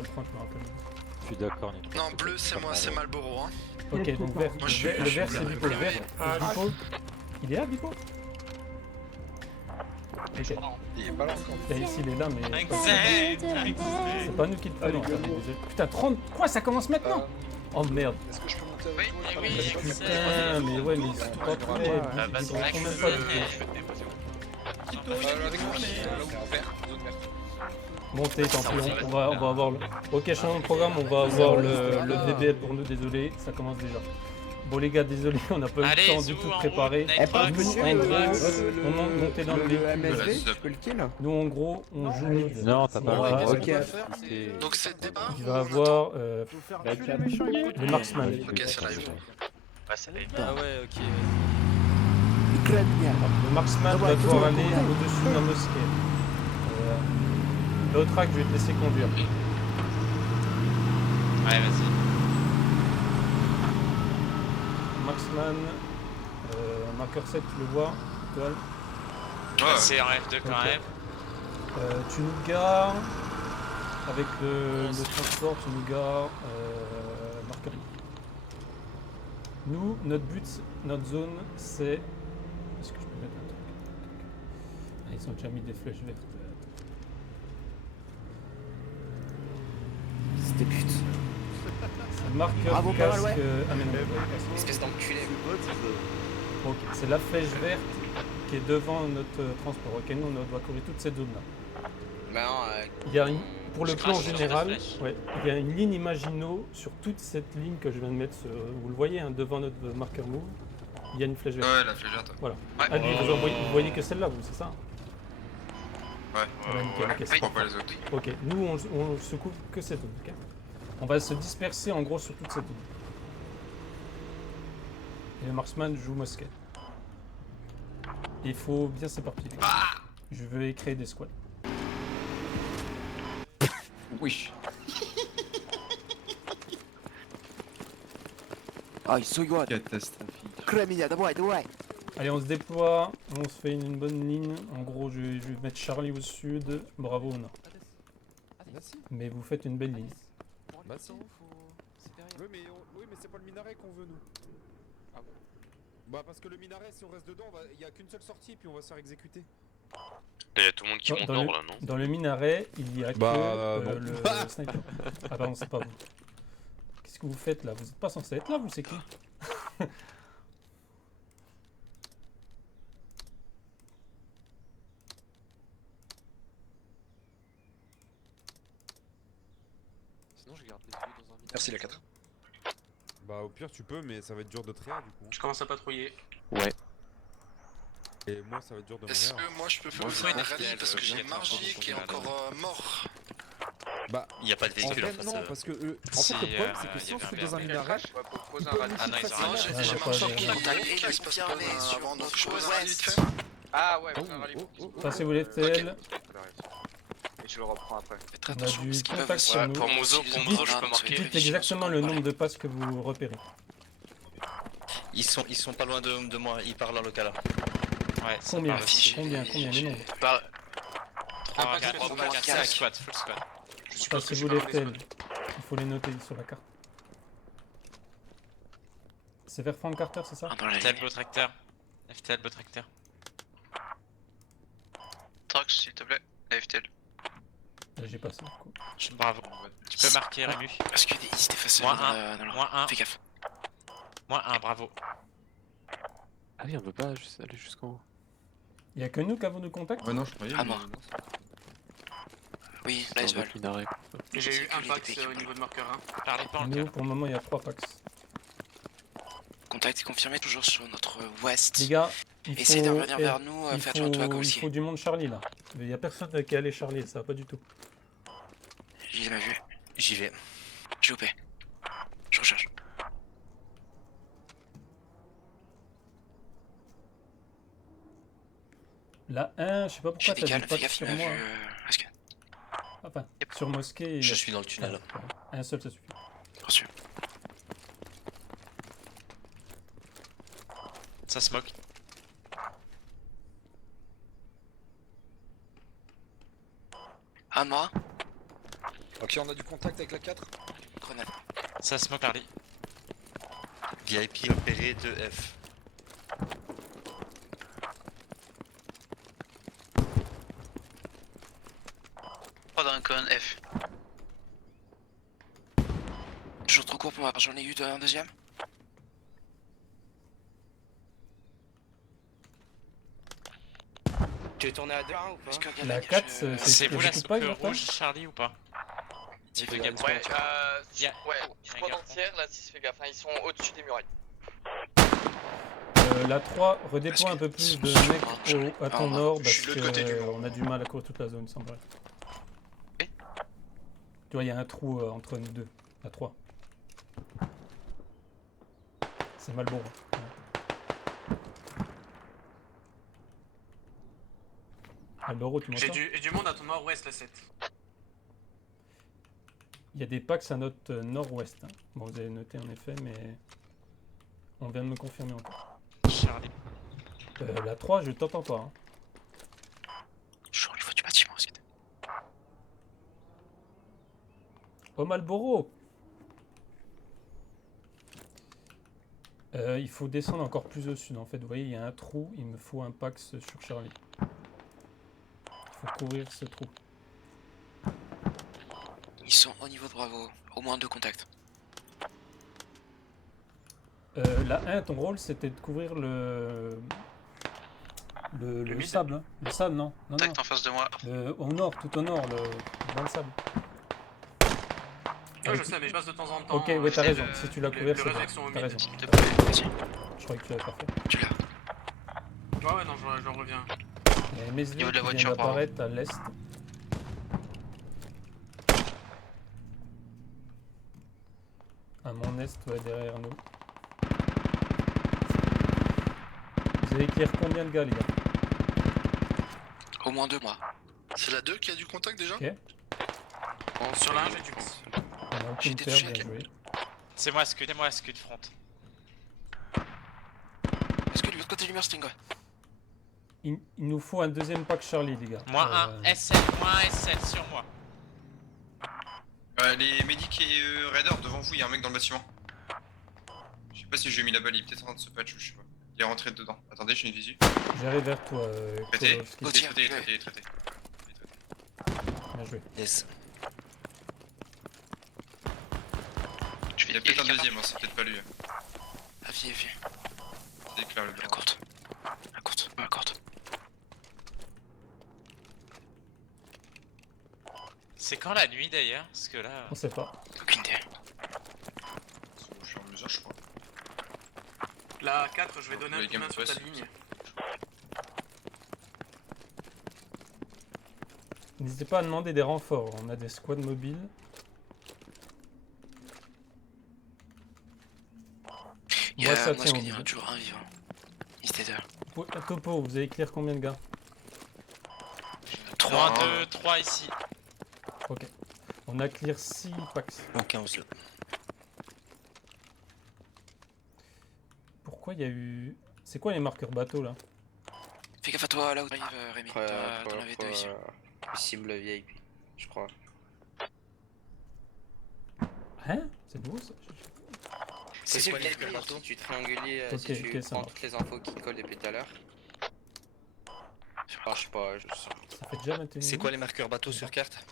va le prendre, je me rappelle. Je suis d'accord, Nick. Non, bleu, c'est moi, c'est Malboro. Hein. Ok, donc vert. Moi, je suis- Le vert, c'est Bipo. Le vert, Bipo. Il est là, Bipo? Ok. Il est pas là encore. Et ici, il est là, mais. Exact. C'est pas nous qui le prenons. Putain, 30. Quoi, ça commence maintenant? Oh merde. Est-ce que je peux monter avec toi? Oui, exact. Putain, mais ouais, mais ils sont pas trop. Ah, bah, Ils c'est ont vrai quand que même je pas de. Avec moi, vert, zone verte. Montez, tant pis, on va avoir le. Ok, changeons de programme, on va avoir le VBL pour nous, désolé, ça commence déjà. Bon les gars, désolé, on n'a pas eu Allez, le temps du Zou, tout de en préparer. route, Eh, pas Night Nous, Rock. en gros, on monte monter dans le Le véhicule. MSV, tu peux le kill? Nous en gros, on joue mid. Non, t'as pas Voilà. le droit. Ok. Donc c'est débat. Il va avoir Le le marksman. Ok, c'est live. Ouais, ça va. Ah ouais, ok. Le marksman va devoir aller au-dessus de la mosquée. L'autre acte, je vais te laisser conduire. Ouais, vas-y. Marksman, marqueur 7, tu le vois, étoile. Ouais, C'est en F2 quand Ok. même. Tu nous gares avec le transport, tu nous gares marqueur. Nous, notre but, notre zone, c'est. Est-ce que je peux mettre un truc? Ah, ils ont déjà mis des flèches vertes. C'était pute. C'est marqueur Bravo, pas casque. mal, ouais. Ah, mais non, casque. Espèce d'enculé. Ok, c'est la flèche verte qui est devant notre transport. Ok, nous, on doit couvrir toute cette zone-là. Bah non, Il y a une, pour le Je plan crache sur la général, flèche. ouais, il y a une ligne Imagino sur toute cette ligne que je viens de mettre, vous le voyez, hein, devant notre marqueur move. Il y a une flèche verte. Ouais, la flèche verte. Voilà. Ouais. Ah, lui, vous voyez que celle-là, vous, c'est ça? Ouais. Voilà, nickel, ok, c'est Je prends parfait. pas les autres. Ok, nous, on se couvre que cette zone, ok? On va se disperser en gros sur toute cette zone. Et le marksman joue mosquet. Il faut bien s'éparpiller. Je veux créer des squads. Wesh. Ah, il so good. Catastrophique. Kremia, давай, давай. Allez, on se déploie, on se fait une bonne ligne. En gros, je vais mettre Charlie au sud, Bravo au nord. Merci. Mais vous faites une belle ligne. Bah si. Oui, mais c'est pas le minaret qu'on veut, nous. Ah bon? Bah parce que le minaret, si on reste dedans, il y a qu'une seule sortie et puis on va se faire exécuter. Il y a tout le monde qui monte Dans nord là, non? Dans le minaret, il y a Bah, que non. le sniper. Ah pardon, c'est pas vous. Qu'est-ce que vous faites là? Vous êtes pas censé être là, vous, c'est qui? Sinon, je garde les yeux dans un minute. Merci la 4. Bah au pire tu peux, mais ça va être dur de tréa du coup. Je commence à patrouiller. Et moi ça va être dur de Est-ce mourir. que moi je peux Moi, faire je une pense rallye qu'elle parce que veut j'ai bien Margie faire qui est son encore mort? Bah Il n'y a pas de en véhicule en vrai face. non, parce que en Si, fait le problème c'est il que y si on avait se un fout dans un verre. minaret, Propose il un peut rallye. nous Ah non, shoot ils ont Non, facilement. j'ai Ouais, Margie pas qui de- contacte et il se passe pas avant donc je peux rallye vite fait. Ah ouais, Oh, c'est un rallye. oh, oh, oh. Passez-vous les FTL. Et tu le reprends après. Faites très On a attention du parce qu'ils peuvent contact aussi sur Ouais, nous. pour Mozo, je peux marquer. Dites exactement le nombre de passes que vous repérez. Ils sont pas loin de moi, ils parlent en local là. Ouais, ça Combien? parle aussi. Combien les nombres? 3, 4, 3, 4, 5 squad, full squad. Passez-vous les FTL. Il faut les noter sur la carte. C'est vers Frank Carter, c'est ça? Dans la FTL, beau tracteur. FTL, beau tracteur. Trax s'il te plaît, FTL. J'ai passé. Cool. Bravo. Tu peux marquer Rému. Parce qu'il s'était effacé Moins dans un, la... moins un. Fais gaffe. Moins 1, bravo. Ah oui, on peut pas juste aller jusqu'en haut. Il y a que nous qui avons nos contacts? Ouais non je croyais. Ah, mais moi. non. Oui, Dans là ils se notre minaret. J'ai eu un pax au niveau de marqueur 1. Parlez pas en Nous, cœur. pour le moment, il y a 3 packs. Contact est confirmé toujours sur notre ouest. Les gars, il faut, Essayez de revenir vers nous, il faites attention à toi il aussi. faut du monde Charlie là. Il y a personne qui est allé Charlie, ça va pas du tout. Il m'a vu. J'y vais. J'ai OP. Je recharge. La 1, je sais pas J'ai pourquoi t'as décalé, des fais packs gaffe, sur il m'a moi. vu. Est-ce que... Enfin, sur mosquée. il y Je a- suis dans le tunnel. Un seul, ça suffit. Reçu. Ça smoke. Ah moi? Ok, on a du contact avec la 4. Grenade. Ça smoke Charlie. VIP opéré 2F. Pas dans un con F. Toujours trop court pour moi, j'en ai eu un deuxième. Tu veux tourner à 2 ou pas? Est-ce qu'il y a La des 4, caches, C'est il y a vous la beaucoup de pailles, smoke Martin rouge Charlie ou pas? Tu fais fais gaffe. gaffe. Squad entière, là, si fais gaffe, ils sont au-dessus des murailles. La 3, redéploie un peu plus de mecs à ton nord je parce suis de l'autre côté du mur. qu'on a du mal à couvrir toute la zone, semblerait. Ok. Tu vois, il y a un trou entre nous deux, la 3. C'est Malboro. Ouais. Malboro, tu m'entends? J'ai du monde à ton nord-ouest, la 7. Il y a des packs à notre nord-ouest. Hein. Bon, vous avez noté en effet, mais on vient de me confirmer encore. Charlie. La 3, je t'entends pas. Hein. Je suis au niveau du bâtiment aussi. Oh Malboro! Il faut descendre encore plus au sud. En fait, vous voyez, il y a un trou. Il me faut un Pax sur Charlie. Il faut couvrir ce trou. Ils sont au niveau de Bravo, au moins 2 contacts. La 1, ton rôle, c'était de couvrir le mid. sable. Hein. Le sable, non. Non, non. Contact en face de moi. Au nord, tout au nord, dans le sable. Ouais, je sais, mais je passe de temps en temps. Ok, ouais, t'as c'est raison. le- Si tu l'as le couvert, c'est réseau bon. qui sont au T'as mid. raison. S'il te plaît, vas-y. Je croyais que tu l'avais pas fait. Tu l'as. Ouais, non, j'en reviens. Il y a Mesli Niveau de la qui vient voiture, pardon. d'apparaître à l'est. À mon est, ouais, derrière nous. Vous allez écrire combien de gars, les gars? Au moins 2 mois. C'est la 2 qui a du contact déjà? Ok. Sur la 1, j'ai du coup. On a aucune J'ai terre, touché bien avec- joué. C'est moi Scud front. Est-ce que de l'autre côté du mur, Sting? Il nous faut un deuxième pack Charlie, les gars. Moins un SL, moins un SL sur moi. Les médics et Raider devant vous, il y a un mec dans le bâtiment. Je sais pas si j'ai mis la balle, il est peut-être en train de se patch ou je sais pas. Il est rentré dedans. Attendez, j'ai une visu. J'arrive vers toi, Traité. Kowalski. Gauthier, Traité. Bien joué. Yes. Il y a peut-être un deuxième, hein, c'est peut-être pas lui. À pied, C'est clair le La blanc. courte. La courte. C'est quand la nuit d'ailleurs? Parce que là. On sait pas. Aucune idée. Je suis en mesure, je crois. La 4, je vais donner un Les coup de main Game sur ta Pass. ligne. N'hésitez pas à demander des renforts. On a des squads mobiles. Il y Moi, a ça moi, tient je au gagne milieu. toujours un vivant. East Topo, vous allez écrire combien de gars? 3, 3, 2, 3 ici. Ok. On a clear 6 packs. Bon 15 là. Pourquoi il y a eu... C'est quoi les marqueurs bateau là? Fais gaffe à toi là où t'arrives, Rémi. T'en avais 2 ici. Cible VIP, je crois. Hein? C'est nouveau ça? C'est quoi les VIP, marqueurs bateau? si tu triangulis, Ok, si tu ok, ça prends marche. toutes les infos qui collent depuis tout à l'heure. Enfin, je sais pas, Ça fait déjà 21 C'est quoi les marqueurs bateau sur carte?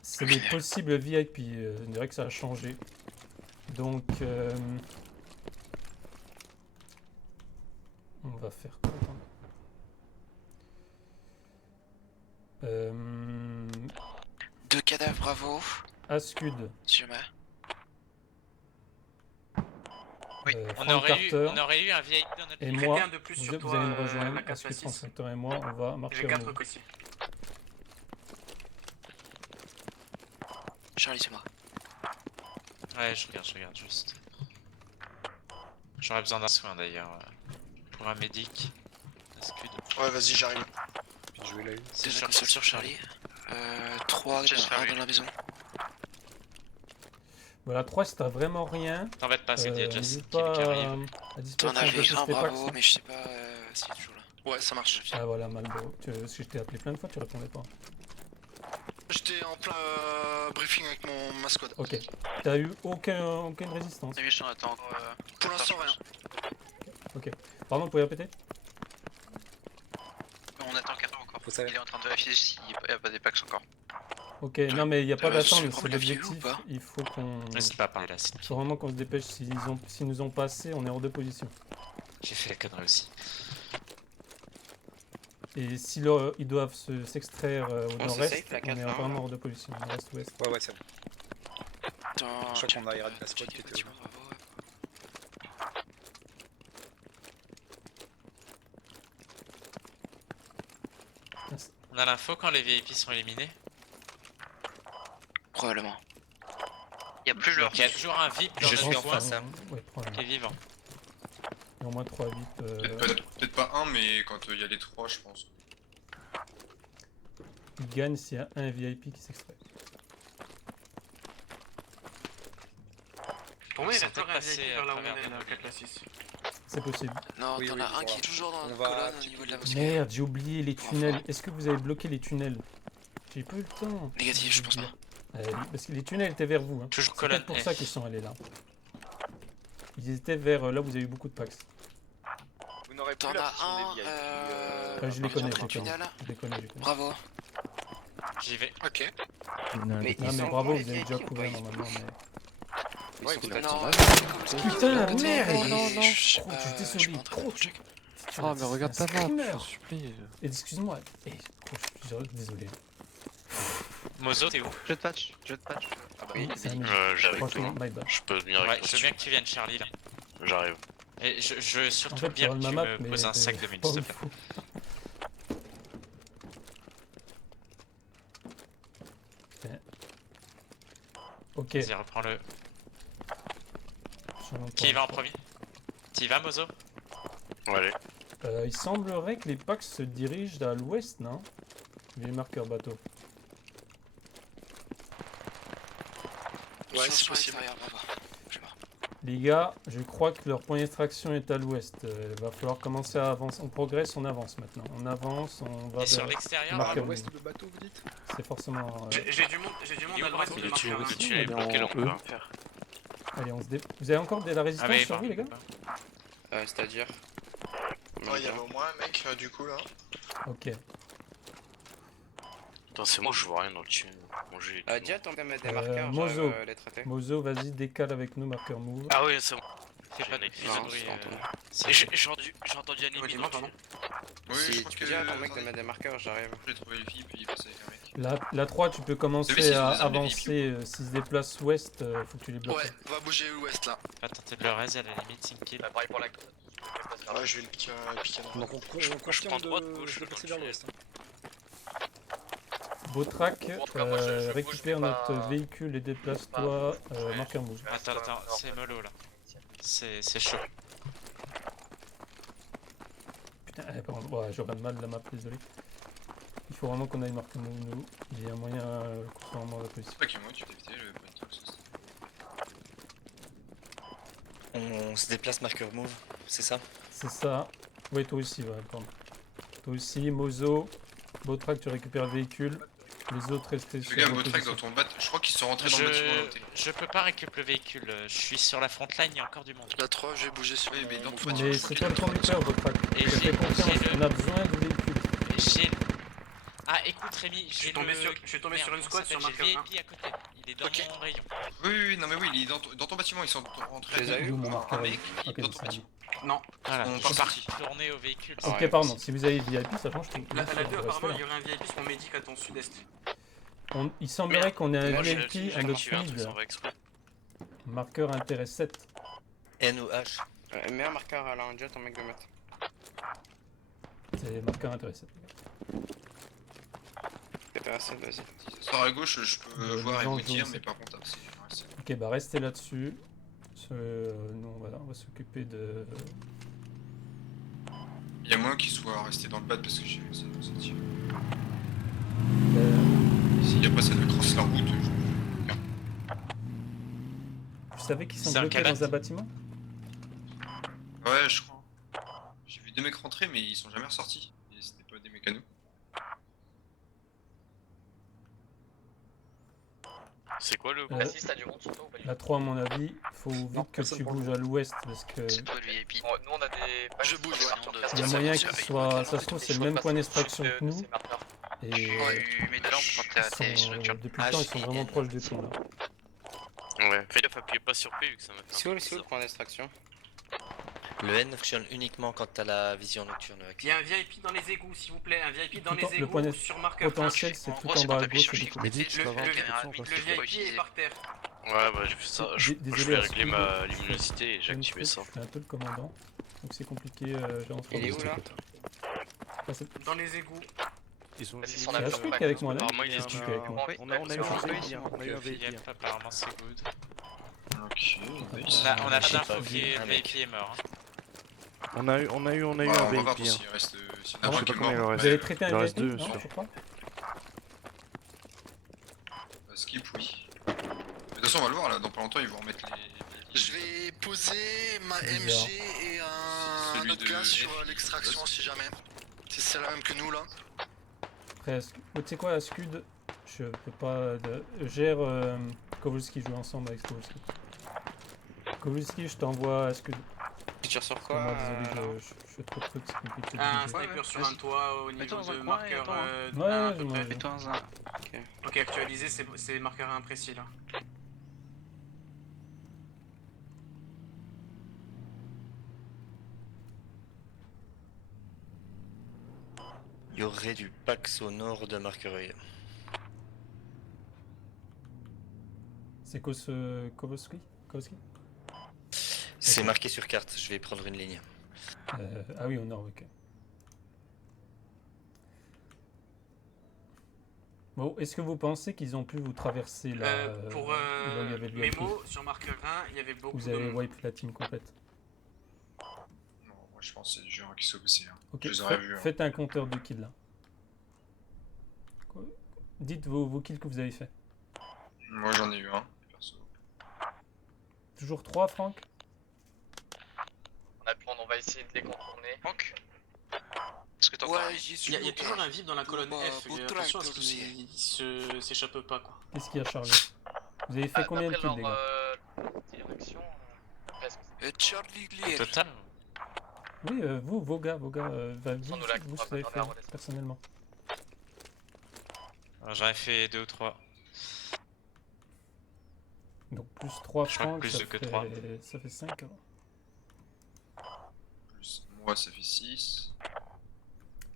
C'est les possibles VIP. On dirait que ça a changé. Donc... On va faire quoi? Attends. 2 cadavres, bravo. Ascud. Si jamais. Oui, Frank on aurait Carter eu un VIP dans notre et ligne. moi, Quelqu'un de plus sur vous toi, allez me la rejoindre. 4, la Ascud, 6. Frank Carter et moi, on va marcher J'ai au 4 move. ici. Charlie, c'est moi. Ouais, je regarde juste. J'aurais besoin d'un soin d'ailleurs. Pour un médic. Un Scud. Ouais, vas-y, j'arrive. Bien joué là. C'est 2 console sur Charlie. 3 dans la maison. Voilà, 3 si t'as vraiment rien. T'embête pas, c'est qu'il y a déjà N'hésite qui pas arrive. à T'en dispatcher un peu avais plus un, tes packs. bravo, mais je sais pas s'il est toujours là. Ouais, ça marche. Ah voilà, Malbo. Si je t'ai appelé plein de fois, tu répondais pas. J'étais en plein briefing avec ma squad. Ok. T'as eu aucune résistance. Les méchants attendent. Pour l'instant, rien. Ok. Pardon, vous pouvez répéter? On attend Carton encore. Faut savoir. Il est en train de vérifier s'il n'y a pas des packs encore. Ok, non mais il n'y a pas Je suis d'attente, c'est prendre la ville ou l'objectif. pas Il faut qu'on... N'hésite pas à parler là, c'est Il faut vraiment qu'on se dépêche. S'ils nous ont passé, on est hors de position. J'ai fait la connerie aussi. Et si ils doivent s'extraire au On se nord-est, safe, la on est 4-1. vraiment hors de position. Nord-est-ouest. Ouais, ouais, c'est bon. Attends, Je crois qu'on a Iran de la squad qui était bâtiment, bravo. On a l'info quand les VIP sont éliminés. Probablement. Il y a plus leur. Il y a toujours un VIP dans Je le suis en coin face, hein. Ouais, qui est vivant. Il y a au moins 3 VIP. Peut-être pas un, mais quand il y a les 3, je pense. Ils gagnent s'il y a un VIP qui s'extrait. Pour moi, il Ils sont reste toujours un peut-être VIP passés vers là à où on travers est, nos là, villes. 4 la 6. C'est possible. Non, Oui, t'en oui, as un on qui va- est toujours dans on la va colonne au checker niveau de la les- mosquée. Merde, j'ai oublié les tunnels. Est-ce que vous avez bloqué les tunnels? J'ai pas eu le temps. Négatif, je pense pas. Parce que les tunnels étaient vers vous. Hein. Toujours C'est colonne peut-être pour F. ça qu'ils sont allés là. Ils étaient vers là où vous avez eu beaucoup de packs. Vous n'aurez T'en plus la as pression un. des VIP. Je les connais, je les connais. tunnel. Je les connais. Bravo. J'y vais. Ok. Mais Non ils mais sont bravo, bons, vous les avez déjà VIP, couvert ou pas? normalement. Mais... Ouais, Ils sont vous l'avez Non, dit. Putain, merde. non, non. Trop, je suis désolé. Trop, tu... Oh, mais regarde ta map, map. je t'en supplie. Excuse-moi. Je suis désolé. Mozo, t'es où? Je te patch, je te patch. Ah bah Oui, oui, c'est un J'arrive. Franchement, my bad. Je peux venir Ouais, avec je veux bien que tu viennes Charlie là. J'arrive. Et je veux En surtout fait, bien tu que ma tu map, me mais poses un sac de mine, pas s'il te ouf. plaît. Ok. Vas-y, reprends-le. Qui va en premier? T'y vas, Mozo? Ouais, allez. Il semblerait que les packs se dirigent à l'ouest, non? Les marqueurs bateaux. Ouais, c'est possible. Bravo. Je suis mort. Les gars, je crois que leur point d'extraction est à l'ouest. Il va falloir commencer à avancer. On progresse, on avance maintenant. On avance, on va Et sur vers... l'extérieur? Marque- À l'ouest de bateau, vous dites? C'est forcément... J'ai du monde à l'ouest de marqueur. aussi, Tu es on est bloqué là, en on peut E. rien faire. Allez, on se dé... Vous avez encore de la résistance Ah oui, sur vous, les gars? C'est-à-dire? Ouais, il y avait au moins un mec du coup là. Ok. Putain, c'est moi, je vois rien dans le tunnel. Mon jeu est tout Jet, on peut mettre des Euh, marqueurs, Mozo. j'arrive à les traiter. Mozo, vas-y, décale avec nous, marqueur move. noir. Ah oui, c'est bon. Fais pas de Non, bruit. c'est entendu. J'ai entendu un ennemi dans le Pardon. tunnel. Oui, je Si crois tu que. peux dire à ton mec de mettre des marqueurs, j'arrive. J'ai trouvé le VIP, puis il passait avec un mec. La 3, tu peux Vous commencer savez, à si vous avez des avancer. S'ils se déplacent ouest, faut que tu les bloques. Ouais, on va bouger l'ouest là. Pas tenter de le raise à la limite, c'est une kill. Ouais, je vais le piquer. Donc on prends droite, gauche, de dans passer le vers tunnel. l'ouest. Botrac, En tout cas, moi, je bouge récupère pas- notre véhicule et déplace-toi, marqueur move. Attends, c'est mollo là. C'est chaud. Putain, pardon, ouais, j'aurais mal la map, désolé. Il faut vraiment qu'on aille marquer move, nous. Il y a un moyen qu'on soit vraiment à la position. C'est pas que moi, tu t'es évité le pointer, ça, On se déplace marqueur move, c'est ça? C'est ça. Oui, toi aussi, ouais, pardon. Toi aussi, Mozo. Botrac, tu récupères le véhicule. Les autres restez sur Fais gaffe, vos votre track positions. dans ton bat. Je crois qu'ils sont rentrés dans le bâtiment là où t'es. Je peux pas récupérer le véhicule, je suis sur la front line, il y a encore du monde. La 3, je vais bouger sur Oui, mais dans ton mon- bâtiment, Mais je crois c'est qu'il toi y a le trois conducteur, Botrac. Et Je te fais j'ai confiance, le- on a besoin de véhicules. J'ai... Ah écoute Rémi, Je suis j'ai tombé le... sur- je suis tombé Merde, sur une comment squad ça sur s'appelle, j'ai le marqueur VIP à côté, il est dans Ok. mon rayon. Oui, non mais oui, il est dans ton bâtiment, ils sont rentrés. Tu les as avec eu D'où mon un marqueur. mec Ok, dans donc ton ça bâtiment. Non, Voilà, On je part suis sorti. tourné au véhicule. Ah Ok, ouais, pardon, merci. si vous avez VIP, ça change tout. la Bien sûr, 2 vous restez apparemment là. il y aurait un VIP sur Medic à ton sud-est. Il semblerait qu'on ait un Moi, VIP à notre mid. Marqueur intérêt 7. N ou H? Mets un marqueur à la Jet, ton mec de mettre. C'est marqueur intérêt 7. TPA7, vas-y. Si ça sort à gauche, je peux Le voir et vent vous dire, jaune, mais c'est- par contre, c'est. Ok, bah restez là-dessus. Nous, on va s'occuper de... Il y a moins qu'il soit resté dans le bat parce que j'ai vu ça tire. Si après ça nous crosse la route, Vous savez qu'ils sont C'est un bloqués cabane. dans un bâtiment? Ouais, je crois. J'ai vu deux mecs rentrer, mais ils sont jamais ressortis. Et c'était pas des mécanos. C'est quoi le Assiste à du monde surtout ou pas? La 3 à mon avis, faut vite que tu bouges à l'ouest parce que C'est toi le VIP. Nous on a des. Je bouge, sinon il y a moyen qu'il soit. Ça se trouve, c'est le même point d'extraction que nous. Et Tu mets des lampes quand t'es à tes ils sont, depuis le temps, ils sont vraiment proches du pont là. Ouais. Fais gaffe, appuyez pas sur P vu que ça m'a fait. C'est où le point d'extraction? Le N fonctionne uniquement quand t'as la vision nocturne. Il y a un VIP dans les égouts, s'il vous plaît. Un VIP dans Tout les en- le égouts point sur marqueur 1. potentiel, c'est En tout gros, en c'est bas quand à t'appuies gauche. sur et du Shift. coup. Médic, tu vas voir. Le VIP est par terre. Ouais, bah j'ai fait ça. Je Désolé, voulais à régler ce ma luminosité et j'ai activé ça. Je suis un peu le commandant, donc c'est compliqué. J'ai entre Il est où là? Dans les égouts. Ils sont. C'est Asku qui est avec moi là. Apparemment, il est Asku qui est avec moi. On a eu un VIP. Yep, apparemment c'est good. Ok, On a pas d'info pas qui vu est un le mec. VIP est mort. hein. On a eu un on va voir VIP. pour s'il reste. S'il y en a Je un sais qui pas est combien il en mort. reste. Vous avez traité Il en un reste VIP? deux, Non, sûr. je crois. Skip, oui. Mais de toute façon, on va le voir là. Dans pas longtemps, ils vont remettre les. Je vais poser ma Bizarre. MG et un Celui autre de gars sur F. l'extraction si jamais. Si c'est la même que nous là. Après, tu sais quoi, Askud, je peux pas. Gère Kowalski, jouer ensemble avec Kowalski. Kowalski, je t'envoie Askud. Tu tires sur quoi? Moi, désolé, je fais trop de trucs, c'est compliqué. de Un bouger. sniper sur un toit au niveau Mets-toi dans un de coin et marqueur attends, hein. 1 Ouais, à peu moi, près. je- Mets-toi dans un. Ok, actualisé, c'est marqueur 1 précis là. Il y aurait du Pax au nord de Marquereuil. C'est Kowalski? Kowalski? C'est marqué sur carte, je vais prendre une ligne. Ah oui, au nord, ok. Bon, est-ce que vous pensez qu'ils ont pu vous traverser là Pour là où il y avait le VIP? Mémo, sur marqueur 1, il y avait beaucoup Vous de avez monde. wipe la team complète. Non, moi je pense que c'est du genre qui sont bossés. Hein. Ok, Je les aurais vus. Hein. faites un compteur de kills là. Quoi? Dites vos kills que vous avez fait. Moi j'en ai eu un, perso. Toujours 3, Franck? On va essayer de les contourner. Manque. Est-ce que t'en Ouais, j'y suis. Il y a toujours un VIP dans la colonne Bah, F. pour Attention à ce track, qu'il s'échappe pas quoi. Qu'est-ce qu'il y a, Charlie? Vous avez fait combien de kills, les gars? direction, Charlie Clear. Total. Oui, vous, vos gars, vous, Sans nous lag, vous, on ce va que vous avez pas fait faire redescendre. personnellement. J'en ai fait 2 ou 3. Donc plus 3 Je crois que francs, plus ça, de que fait... 3. ça fait 5. Plus moi ça fait 6.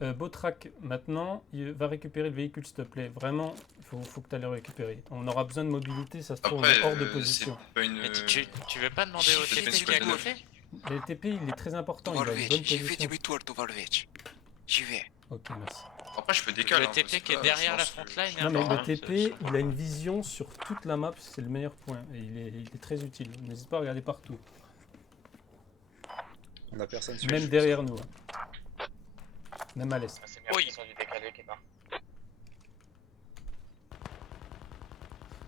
Botrak, maintenant, il va récupérer le véhicule, s'il te plaît. Vraiment, il faut que tu ailles le récupérer. On aura besoin de mobilité, ça se trouve, on Après, est hors de c'est position. pas une. Mais tu veux pas demander au j'ai TP fait qui a une quoi fait? Le TP, il est très important, il a une bonne J'ai fait position. demi-tour de Valvech. J'y vais. Ok, merci. Après, je peux décaler. Le TP qui est derrière la frontline. Non, mais hein, le TP, il a une vision sur toute la map, c'est le meilleur point. Et il est très utile. N'hésite pas à regarder partout. On a personne sur Même derrière nous. hein. Même à l'est. C'est mieux, ils sont du décalé qui part.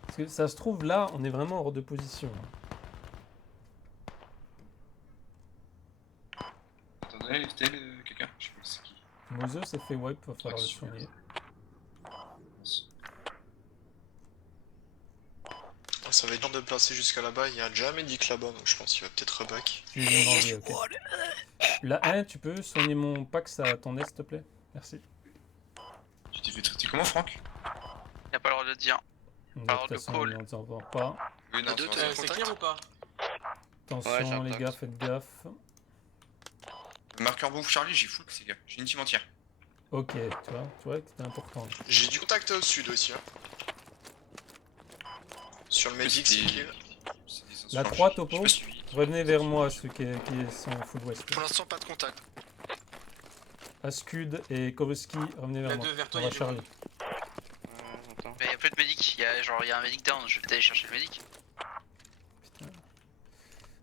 Parce que ça se trouve, là, on est vraiment hors de position. Attendez, c'était quelqu'un? Je sais pas c'est qui. Mozo s'est fait wipe, va falloir le soigner. Ça va être dur de placer jusqu'à là-bas, il y a déjà un médic là-bas, donc je pense qu'il va peut-être reback. Tu lui donnes envie, ok. La 1, tu peux soigner mon Pax à ton est, s'il te plaît? Merci. Tu t'es fait traiter comment, Franck? Y'a pas le droit de le dire. De Alors, toute le façon, call. on ne s'en va pas. Oui, non, deux, c'est t'as- vrai. C'est clair ou pas? Attention, Ouais, j'ai un les Pax. gars, faites gaffe. Le marqueur bouffe Charlie, j'ai full, ces gars. J'ai une team entière. Ok, tu vois que c'était important. J'ai du contact au sud aussi. Hein. Sur le médic, c'est kill. La 3, Topo, revenez vers moi, ceux qui sont full west. Pour l'instant, pas de contact. Askud et Kowalski, revenez vers La moi. 2 vers toi, On va il y a Charlie. Attends. Mais y'a plus de médic. Il y a un médic down. Je vais peut-être aller chercher le médic. Putain.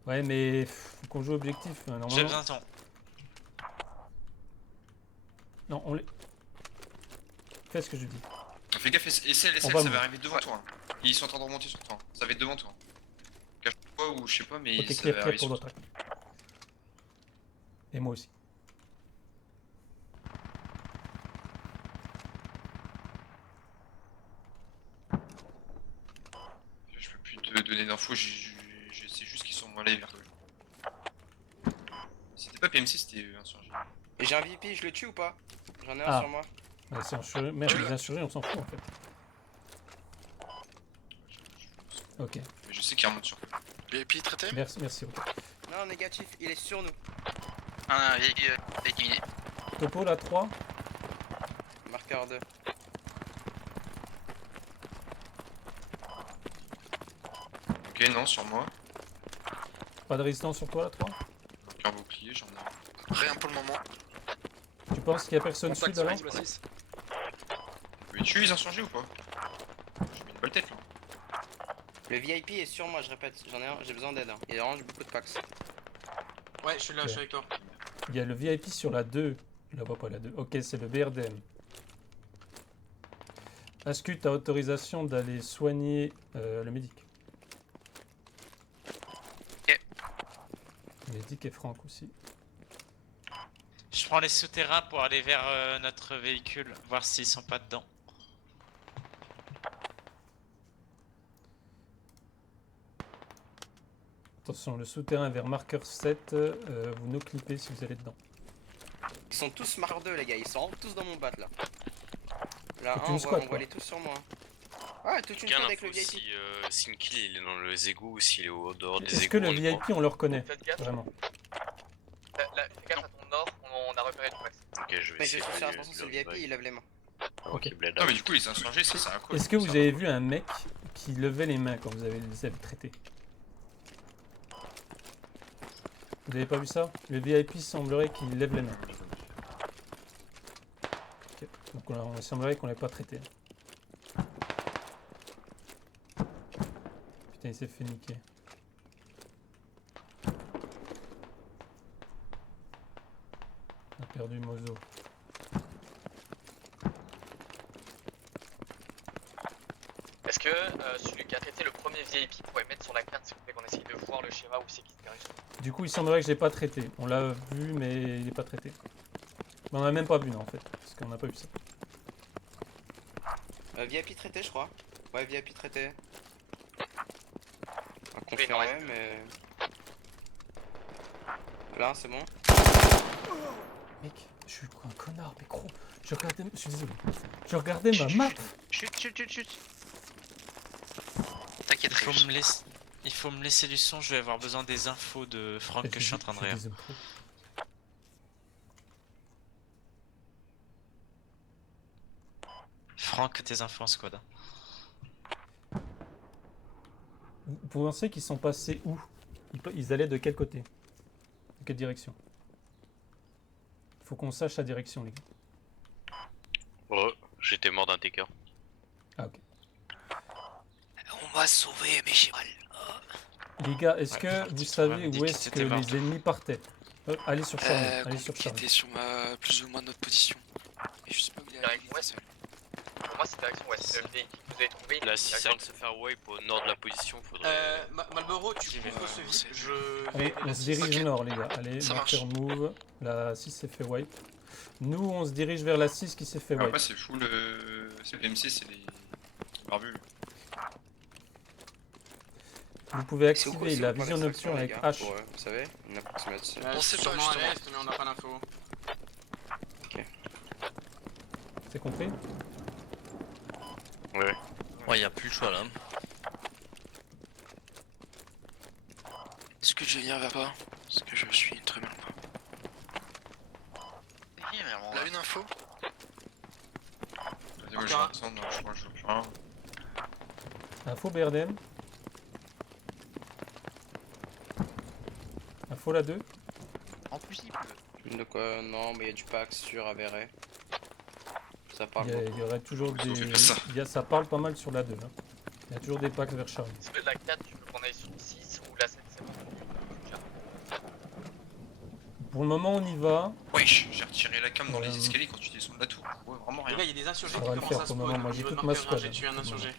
Ouais, mais faut qu'on joue objectif. J'ai Normalement. besoin de ton. Non, on les. Fais ce que je dis. Fais gaffe, SL, On SL, va ça mou- va arriver devant toi. Hein. Ils sont en train de remonter sur toi. Hein. Ça va être devant toi. Cache-toi ou je sais pas, mais Ok, ça clear, va clear arriver pour sur votre toi. track. Et moi aussi. te donner d'infos, c'est juste qu'ils sont moins levés. C'était pas PMC, c'était insurgé. Et j'ai un VIP, je le tue ou pas? J'en ai un Ah. sur moi. Ouais, c'est insurgé. Merde, les insurgés, on s'en fout en fait. Ok, Mais je sais qu'il remonte sur. VIP traité. merci. Ok. Non, négatif, il est sur nous. Ah, il est éliminé. Topo, là, 3. Marqueur 2. Ok, non, sur moi. Pas de résistance sur toi, là, 3. Un bouclier, j'en ai. Rien pour le moment. Tu penses qu'il y a personne Contact sud alors? sur la 6. Mais tu les insurgés ou pas? J'ai mis une bonne tête là. Le VIP est sur moi, je répète. J'en ai un, j'ai besoin d'aide. Hein. Il range beaucoup de packs. Ouais, je suis là, Ok. je suis avec toi. Il y a le VIP sur la 2. Je la vois pas, la 2. Ok, c'est le BRDM. Ascu, t'as autorisation d'aller soigner le médic. Ok. Médic et Franck aussi. Je prends les souterrains pour aller vers notre véhicule, voir s'ils sont pas dedans. Attention, le souterrain vers marqueur 7. Vous nous clippez si vous allez dedans. Ils sont tous marqueurs 2, les gars. Ils sont tous dans mon bat là. Là, Toute un, une on squad, voit quoi. les tous sur moi. Ouais, toute une Quelle squad avec info le VIP. si une kill il est dans les égouts ou s'il est au dehors des égouts. Est-ce que le on est VIP, on le reconnaît? Faites gaffe. Vraiment. Fais gaffe à ton nord, on a repéré le max. pas. Ok, je vais Mais je essayer suis de sûr, lui- attention, de c'est le lui VIP, revive. il lève les mains. Ok. bled Non, out. mais du coup, les insurgés, ça, c'est un quoi? Est-ce que vous avez vu un mec qui levait les mains quand vous avez les avez traités? Vous avez pas vu ça? Le VIP semblerait qu'il lève les mains. Ok. Donc il semblerait qu'on l'ait pas traité. Putain, il s'est fait niquer. On a perdu Mozo. Est-ce que celui qui a traité le premier VIP pourrait mettre sur la carte s'il vous plaît qu'on essaye de voir le schéma où c'est qui se dirige? Du coup, il semblerait que je l'ai pas traité. On l'a vu, mais il n'est pas traité. Mais on l'a même pas vu, non, en fait. Parce qu'on n'a pas vu ça. VIP traité, je crois. Ouais, VIP traité. À Oui, confirmer, non, mais. Là, c'est bon. Mec, je suis quoi, un connard, mais gros. Je regardais. Je suis désolé. Je regardais ma map. Chut. T'inquiète, Il faut me laisser du son, je vais avoir besoin des infos de Franck que je suis en train de regarder. Franck, tes infos en squad. Vous pensez qu'ils sont passés où? Ils allaient de quel côté? De quelle direction? Faut qu'on sache la direction, les gars. Oh, j'étais mort d'un taker. Ah, ok. On m'a sauvé, mais j'ai mal. Les gars, est-ce Ouais, que vous tu savez m'avais dit où que est-ce que c'était mort. les ennemis partaient? Allez sur Charlie. Allez sur Qui Charlie. était sur ma plus ou moins notre position. Et je sais pas où il est allé. Direction ouest. Pour moi, c'est direction ouest. Le véhicule que vous avez trouvé. Là, si ça vient de se faire wipe au nord de la position, faudrait. Malboro, tu J'y vais. couvres ce vide. Je. Allez, on se dirige Ok. nord, les gars. Allez, Ça marqueur move. La 6 s'est fait wipe. Nous, on se dirige vers la 6 qui s'est fait wipe. Après, c'est full. C'est PMC, c'est les barbus. Vous pouvez C'est où, activer c'est la où, point vision d'extraction, nocturne les avec gars, H. pour, vous savez, une approximation. On sait pas, sûrement à justement. l'est, mais on n'a pas l'info. C'est compris? Ouais. Ouais, y a plus le choix là. Est-ce que je viens vers toi? Parce que je suis très mal. Là, une info. Vas-y, moi je vais descendre, je crois que je vois rien. Info BRDM. Info la 2. En plus, il pleut. De quoi? Non, mais il y a du pack sur avéré. Ça parle beaucoup. Il y aurait toujours Ils ont des. fait pas ça. Ça parle pas mal sur la 2. Hein. Il y a toujours des packs vers Charlie. Est-ce que la 4, tu veux qu'on aille sur 6 ou la 7, c'est bon? Pour le moment, on y va. Wesh, j'ai retiré la cam dans les escaliers quand tu descends de la tour. Ouais, vraiment rien. Les gars, il y a des insurgés Ça qui va le commencent faire à pour le moment. spawn. Moi, j'ai Niveau de toute ma marqueur, squad. j'ai tué un insurgé.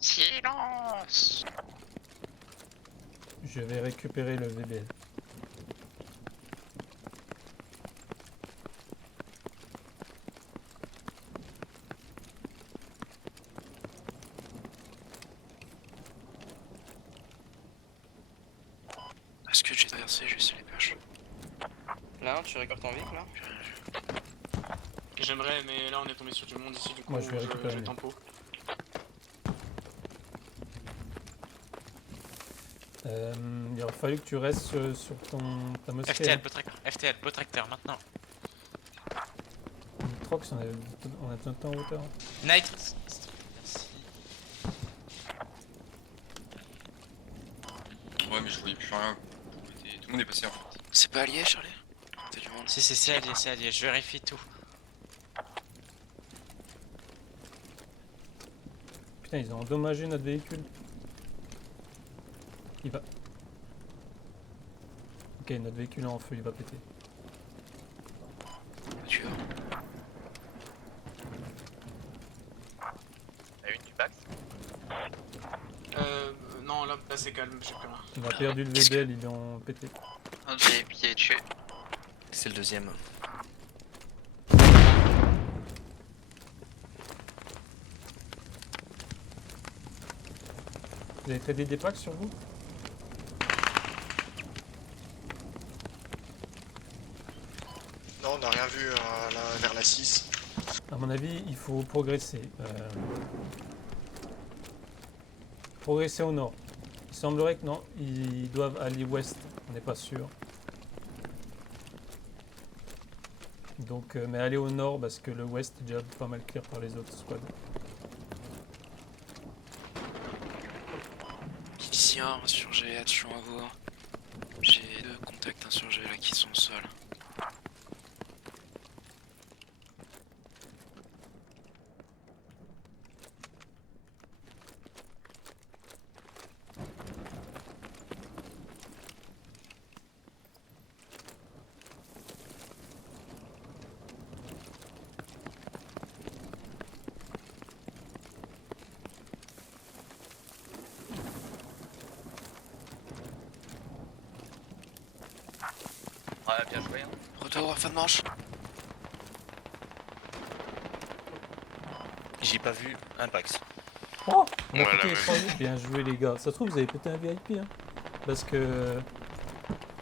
Silence. Je vais récupérer le VBL. Est-ce que j'ai traversé juste les perches? Là, tu récoltes en vic là? J'aimerais, mais là on est tombé sur du monde ici, du coup Moi, je vais récupérer les- tempo. Il aurait fallu que tu restes sur ta mosquée. FTL, beau tracteur, maintenant. Trox, on a tout le temps en hauteur. Night. Ouais, mais je voyais plus rien. Tout le monde est passé en fait. C'est pas allié, Charlie? T'as du monde. Si, c'est allié, je vérifie tout. Putain, ils ont endommagé notre véhicule. Il va. Ok, notre véhicule est en feu, il va péter. Tu vois. T'as une du Bax? Non, là c'est calme, j'ai plus rien. On a perdu le VDL, ils l'ont pété. Un VIP est tué. C'est le deuxième. Vous avez traité des packs sur vous? Non, on n'a rien vu vers la 6. À mon avis, il faut progresser. Progresser au nord. Il semblerait que non, ils doivent aller ouest, on n'est pas sûr. Donc, mais aller au nord parce que le ouest est déjà pas mal clear par les autres squads. Miliciens, insurgés, attention à vous. J'ai 2 contacts insurgés là qui sont au sol. Ouais, bien joué. Hein. Retour, fin de manche. J'ai pas vu un Pax. Oh, on a Voilà, pété les ouais. 3 VIP. Bien joué les gars. Ça se trouve vous avez pété un VIP hein. Parce que...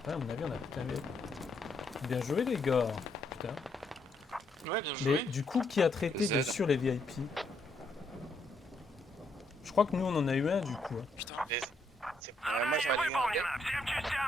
Ouais, à mon avis on a pété un VIP. Bien joué les gars. Putain. Ouais, bien Mais joué. du coup qui a traité Z. de sur les VIP? Je crois que nous on en a eu un du coup. hein. Putain. C'est Moi j'en ai eu un gars.